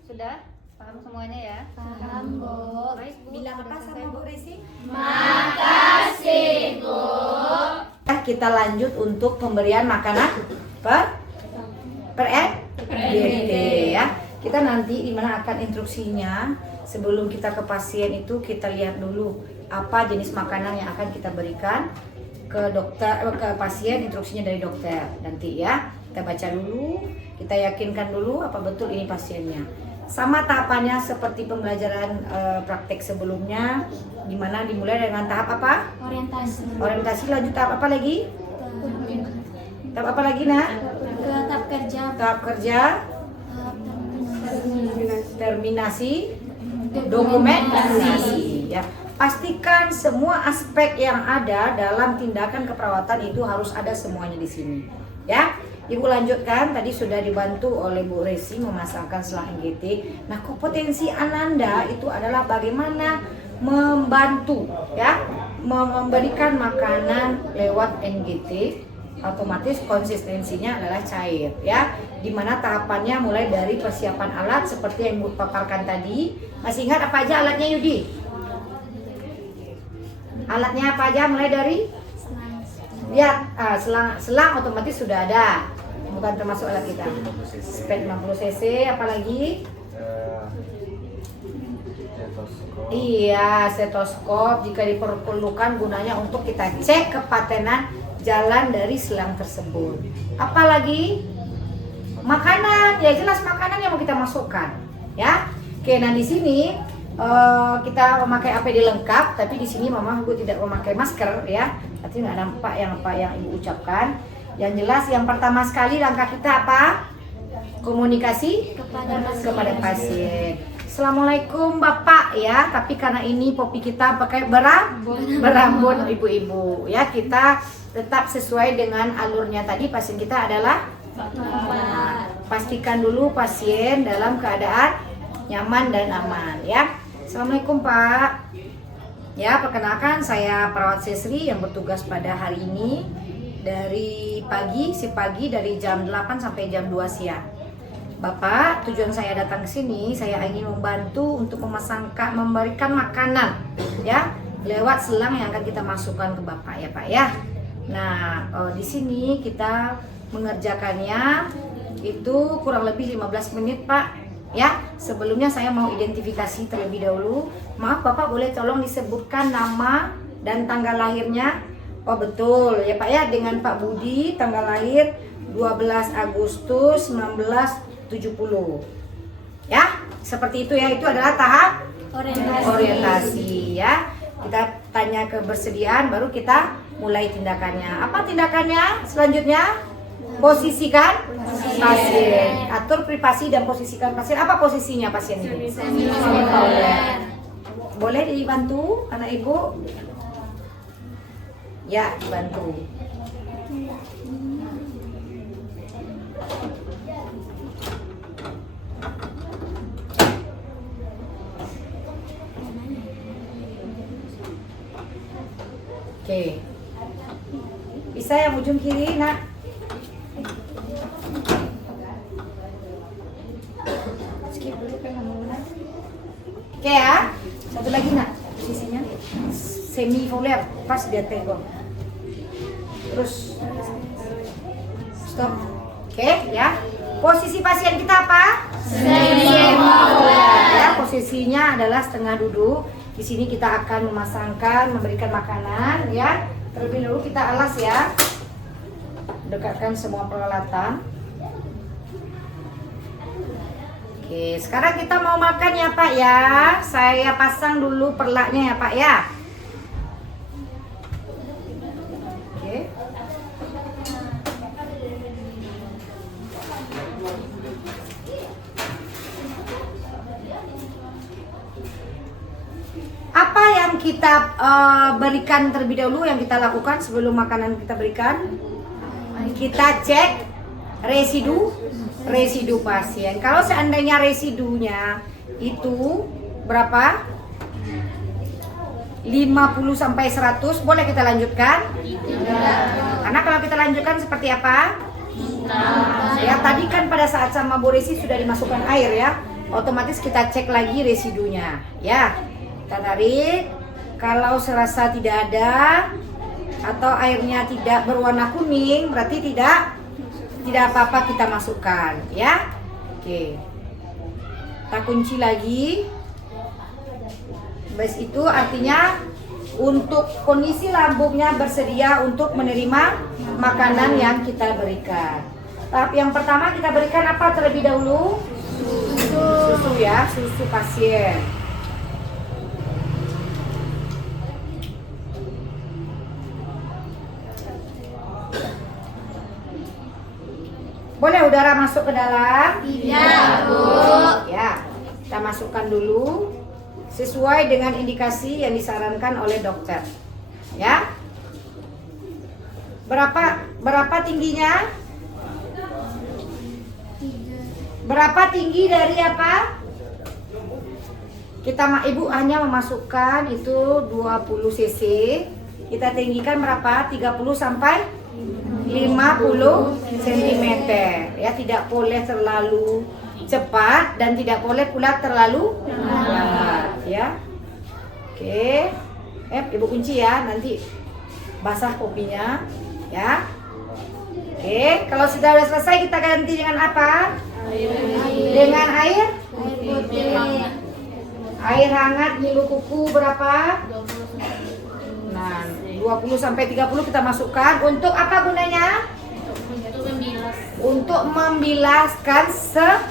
Sudah? Paham semuanya ya? Paham, Bu. Baik, Bu. Bilang apa Sudah sama selesai, Bu Resi? Makasih, Bu. Kita lanjut untuk pemberian makanan per NGT ya. Kita nanti dimana akan instruksinya sebelum kita ke pasien itu kita lihat dulu apa jenis makanan yang akan kita berikan ke dokter ke pasien, instruksinya dari dokter nanti ya. Kita baca dulu, kita yakinkan dulu apa betul ini pasiennya. Sama tahapannya seperti pembelajaran praktek sebelumnya, dimana dimulai dengan tahap apa? Orientasi. Orientasi, lanjut tahap apa lagi? Tahap apa lagi nak? Ke tahap kerja. Tahap kerja, Tahap terminasi, dokumentasi. Ya, pastikan semua aspek yang ada dalam tindakan keperawatan itu harus ada semuanya di sini. Ya. Ibu lanjutkan, tadi sudah dibantu oleh Bu Resi memasangkan selang NGT. Nah, kompetensi Ananda itu adalah bagaimana membantu ya, memberikan makanan lewat NGT. Otomatis konsistensinya adalah cair ya. Dimana tahapannya mulai dari persiapan alat seperti yang Ibu paparkan tadi. Masih ingat apa aja alatnya, Yudi? Alatnya apa aja mulai dari? Lihat, selang otomatis sudah ada. Bukan termasuk alat kita. Spek 50 cc, apalagi? Iya, stetoskop jika diperlukan gunanya untuk kita cek kepatenan jalan dari selang tersebut. Apalagi? Makanan, ya jelas makanan yang mau kita masukkan, ya. Oke, nah di sini kita memakai APD lengkap, tapi di sini Mama Ibu tidak memakai masker, ya. Tapi nggak nampak apa yang Ibu ucapkan. Yang jelas, yang pertama sekali langkah kita apa? Komunikasi kepada pasien. Assalamualaikum Bapak ya, tapi karena ini popi kita pakai berambut ibu-ibu ya, kita tetap sesuai dengan alurnya tadi. Pasien kita adalah pastikan dulu pasien dalam keadaan nyaman dan aman ya. Assalamualaikum Pak. Ya, perkenalkan saya perawat Sesri yang bertugas pada hari ini dari pagi dari jam 8 sampai jam 2 siang. Bapak, tujuan saya datang ke sini, saya ingin membantu untuk memberikan makanan ya lewat selang yang akan kita masukkan ke Bapak ya Pak ya. Nah, di sini kita mengerjakannya itu kurang lebih 15 menit Pak ya. Sebelumnya saya mau identifikasi terlebih dahulu. Maaf Bapak, boleh tolong disebutkan nama dan tanggal lahirnya? Oh betul ya Pak ya, dengan Pak Budi tanggal lahir 12 Agustus 1970 ya, seperti itu ya. Itu adalah tahap orientasi ya. Kita tanya kebersediaan, baru kita mulai tindakannya. Apa tindakannya selanjutnya? Posisikan pasien, atur privasi dan posisikan pasien. Apa posisinya pasien ini? Boleh dibantu anak ibu? Ya, dibantu. Oke. Bisa yang ujung kiri, Nak? Skip dulu kan ngomongnya. Oke ya. Satu lagi, Nak. Posisinya semi voler, pas dia tegong. Terus stop. Oke, ya. Posisi pasien kita apa? Semi voler. Ya, posisinya adalah setengah duduk. Di sini kita akan memasangkan, memberikan makanan ya. Terlebih dahulu kita alas ya. Dekatkan semua peralatan. Oke, sekarang kita mau makan ya Pak ya. Saya pasang dulu perlaknya ya Pak ya. Oke. Apa yang kita berikan terlebih dahulu, yang kita lakukan sebelum makanan kita berikan? Kita cek residu pasien. Kalau seandainya residunya itu berapa? 50 sampai 100, boleh kita lanjutkan? Karena kalau kita lanjutkan seperti apa? Ya, tadi kan pada saat sama Bu Resi sudah dimasukkan air ya. Otomatis kita cek lagi residunya ya. Kita tarik, kalau serasa tidak ada atau airnya tidak berwarna kuning, berarti tidak apa-apa, kita masukkan ya. Oke, kita kunci lagi. Bas itu artinya untuk kondisi lambungnya bersedia untuk menerima makanan yang kita berikan. Tahap yang pertama kita berikan apa terlebih dahulu? Susu ya, susu pasien. Boleh udara masuk ke dalam? Tidak, Bu. Ya, kita masukkan dulu sesuai dengan indikasi yang disarankan oleh dokter. Ya. Berapa tingginya? Berapa tinggi dari apa? Ibu hanya memasukkan itu 20 cc. Kita tinggikan berapa? 30 sampai 50 cm ya, tidak boleh terlalu cepat dan tidak boleh pula terlalu lambat ya. Oke, Ibu kunci ya, nanti basah kopinya ya. Oke, kalau sudah selesai kita ganti dengan apa? Dengan air Putih. air hangat Milo kuku berapa? Nah, 20 sampai 30 kita masukkan. Untuk apa gunanya? Untuk membilaskan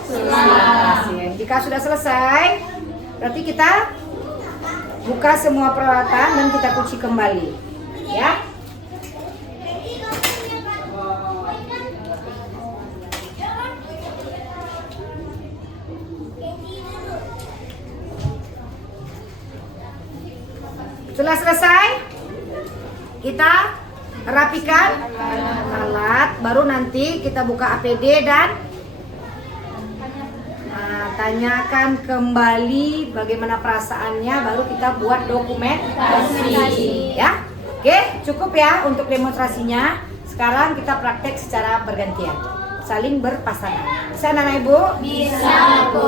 pasien. Jika sudah selesai, berarti kita buka semua peralatan dan kita kunci kembali. Ya. Setelah selesai, kita rapikan alat, baru nanti kita buka APD dan tanyakan kembali bagaimana perasaannya, baru kita buat dokumentasi ya. Oke, cukup ya untuk demonstrasinya. Sekarang kita praktek secara bergantian. saling berpasangan. Bisa anak ibu? Bisa, Bu.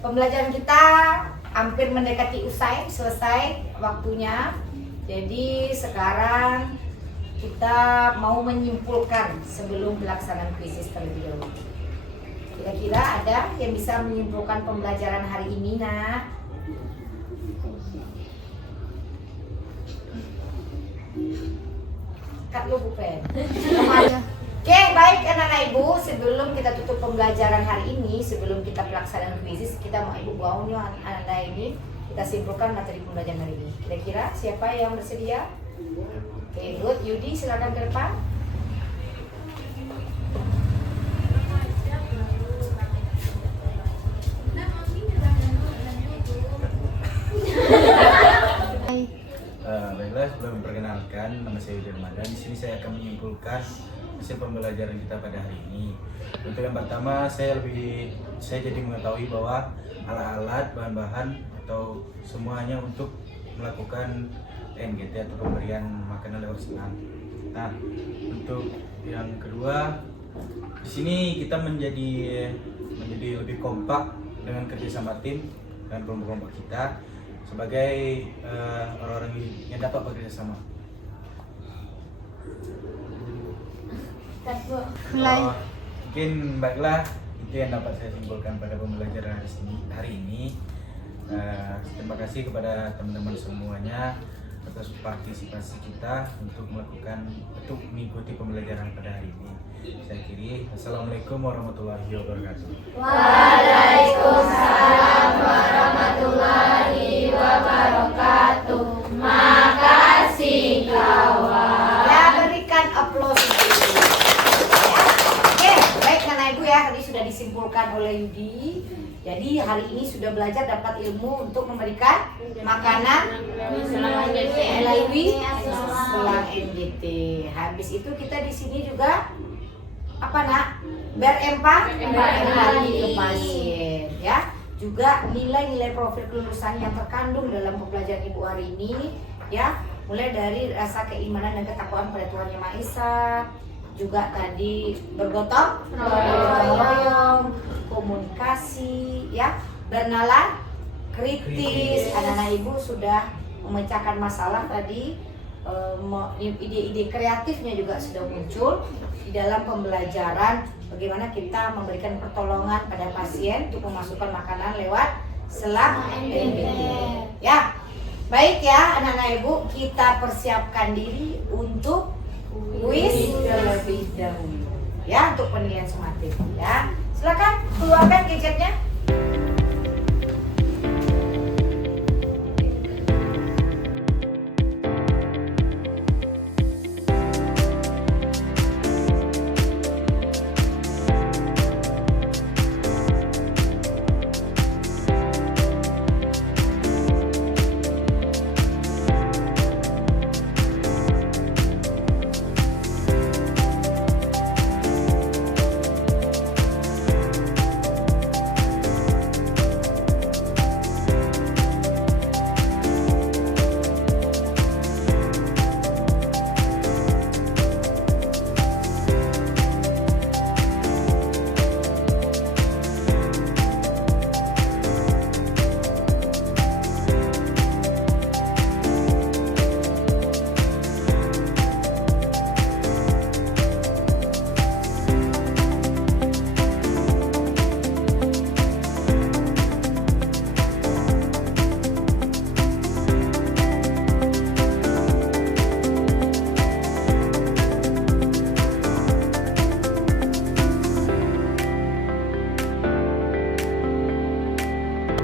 Pembelajaran kita hampir mendekati selesai waktunya. Jadi sekarang kita mau menyimpulkan sebelum pelaksanaan kuisis terlebih dahulu. Kira-kira ada yang bisa menyimpulkan pembelajaran hari ini, nak? Kat lu bupen. Oke, baik anak-anak ibu, sebelum kita tutup pembelajaran hari ini, sebelum kita pelaksanaan kuisis, kita mau ibu bawaannya anak-anak ini, kita simpulkan materi pembelajaran hari ini. Kira-kira siapa yang bersedia? Oke, good. Yudi, silakan ke depan. Baiklah, sebelum memperkenalkan, nama saya Yudi Ramadan. Di sini saya akan menyimpulkan hasil pembelajaran kita pada hari ini. Untuk yang pertama, saya jadi mengetahui bahwa alat-alat, bahan-bahan atau semuanya untuk melakukan NGT atau pemberian makanan lewat selang. Nah, untuk yang kedua, di sini kita menjadi lebih kompak dengan kerjasama tim dan kelompok-kelompok kita sebagai orang-orang yang dapat bekerja sama. Mungkin baiklah itu yang dapat saya simpulkan pada pembelajaran hari ini. Terima kasih kepada teman-teman semuanya atas partisipasi kita untuk mengikuti pembelajaran pada hari ini. Saya akhiri. Assalamualaikum warahmatullahi wabarakatuh. Waalaikumsalam warahmatullahi wabarakatuh. Makasih kawan. Ya, berikan aplaus. Oke, baik anak ibu ya, tadi sudah disimpulkan oleh Yudi. Jadi hari ini sudah belajar dapat ilmu untuk memberikan makanan melalui selang NGT. Habis itu kita di sini juga apa nak? Berempati ke pasien ya. Juga nilai-nilai profil kelulusan yang terkandung dalam pembelajaran ibu hari ini ya, mulai dari rasa keimanan dan ketakwaan pada Tuhan Yang Maha Esa, juga tadi bergotong royong, komunikasi ya, bernalar kritis. Anak-anak ibu sudah memecahkan masalah tadi, ide-ide kreatifnya juga sudah muncul di dalam pembelajaran bagaimana kita memberikan pertolongan pada pasien untuk memasukkan makanan lewat selang NGT. Ya, baik ya anak-anak ibu, kita persiapkan diri untuk kuis terlebih dahulu ya untuk penilaian sumatif ya. Silakan keluarkan gadgetnya.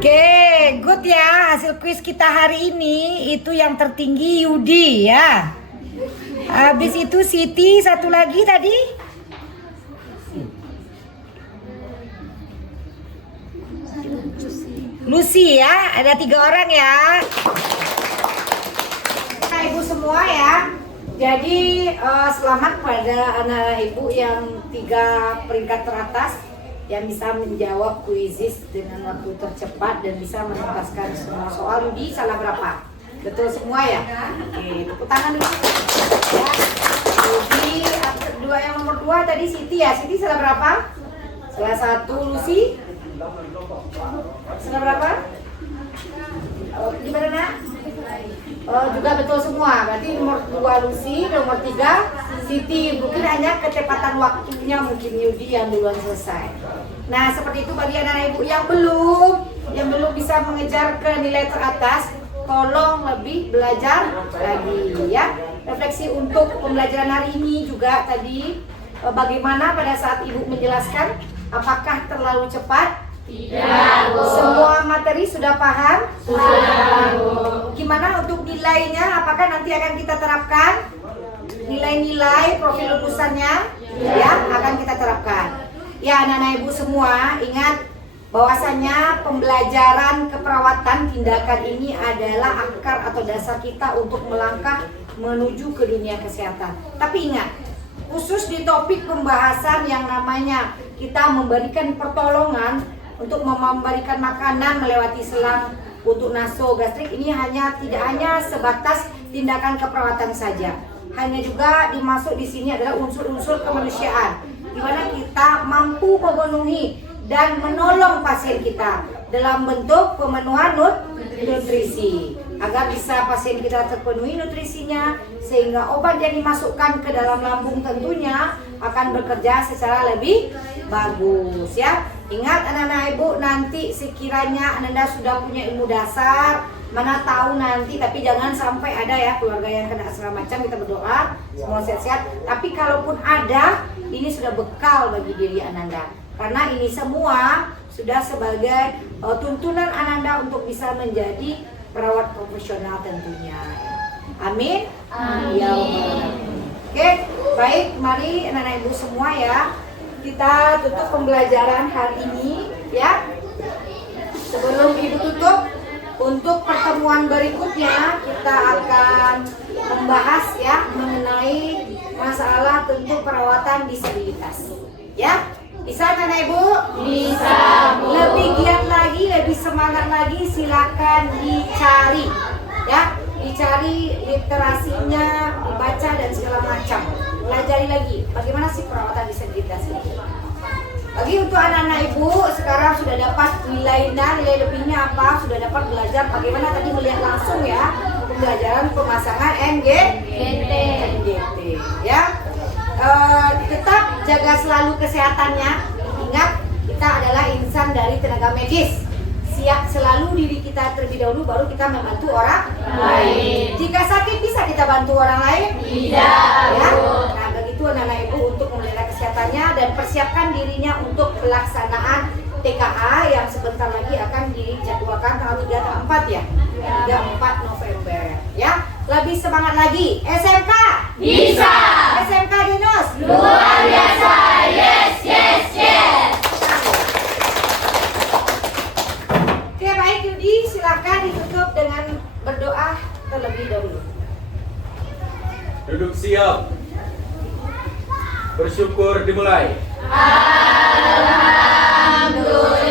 Oke, good ya. Hasil kuis kita hari ini itu yang tertinggi Yudi ya. Habis itu Siti, satu lagi tadi. Lucy ya, ada 3 orang ya. Nah, ibu semua ya. Jadi selamat pada anak ibu yang 3 peringkat teratas yang bisa menjawab kuisis dengan waktu tercepat dan bisa menuntaskan semua soal. Yudi salah berapa? Betul semua ya? Oke, tepuk tangan dulu ya. Yudi, yang nomor 2 tadi Siti ya. Siti salah berapa? Salah 1. Lucy salah berapa? Gimana nak? Juga betul semua. Berarti nomor 2 Lucy, nomor 3 Siti. Mungkin hanya kecepatan waktunya mungkin Yudi yang duluan selesai. Nah, seperti itu bagi anak ibu yang belum bisa mengejar ke nilai teratas, tolong lebih belajar lagi ya. Refleksi untuk pembelajaran hari ini juga tadi, bagaimana pada saat ibu menjelaskan, apakah terlalu cepat? Tidak, Bu. Semua materi sudah paham? Sudah, Bu. Gimana untuk nilainya? Apakah nanti akan kita terapkan? Nilai-nilai profil lulusannya ya akan kita terapkan. Ya anak-anak ibu semua, ingat bahwasanya pembelajaran keperawatan tindakan ini adalah akar atau dasar kita untuk melangkah menuju ke dunia kesehatan. Tapi ingat, khusus di topik pembahasan yang namanya kita memberikan pertolongan untuk memberikan makanan melewati selang untuk nasogastrik, ini tidak hanya sebatas tindakan keperawatan saja. Hanya juga dimasuk di sini adalah unsur-unsur kemanusiaan, di mana kita mampu memenuhi dan menolong pasien kita dalam bentuk pemenuhan nutrisi, agar bisa pasien kita terpenuhi nutrisinya, sehingga obat yang dimasukkan ke dalam lambung tentunya akan bekerja secara lebih bagus ya. Ingat anak-anak ibu, nanti sekiranya Anda sudah punya ilmu dasar, mana tahu nanti, tapi jangan sampai ada ya keluarga yang kena segala macam. Kita berdoa semua sehat-sehat, tapi kalaupun ada, ini sudah bekal bagi diri Ananda, karena ini semua sudah sebagai tuntunan Ananda untuk bisa menjadi perawat profesional tentunya. Amin. Amin. Ya Allah. Oke, baik, mari anak-anak ibu semua ya, kita tutup pembelajaran hari ini ya. Sebelum ibu tutup, untuk pertemuan berikutnya kita akan membahas ya mengenai masalah tentu perawatan disabilitas. Ya, bisa kan Ibu? Bisa, Bu. Lebih giat lagi, lebih semangat lagi, silakan dicari ya, dicari literasinya, dibaca dan segala macam. Pelajari lagi bagaimana sih perawatan disabilitas ini. Bagi untuk anak-anak ibu sekarang sudah dapat nilai lebihnya apa, sudah dapat belajar bagaimana tadi melihat langsung ya pembelajaran pemasangan NGT ya. Tetap jaga selalu kesehatannya. Ingat, kita adalah insan dari tenaga medis. Siap selalu diri kita terlebih dahulu, baru kita membantu orang lain. Jika sakit bisa kita bantu orang lain? Tidak. Ya. Nah, begitu anak-anak ibu untuk memelihara kesehatannya dan persiapkan dirinya untuk pelaksanaan TKA yang sebentar lagi akan dijadwalkan tanggal 3 atau 4 ya. 3-4 November ya. Lebih semangat lagi. SMK Bisa. SMK Genus Luar biasa. Yes, yes, yes. Oke, baik Yudi, silakan ditutup dengan berdoa terlebih dahulu. Duduk siap. Bersyukur dimulai. Alhamdulillah.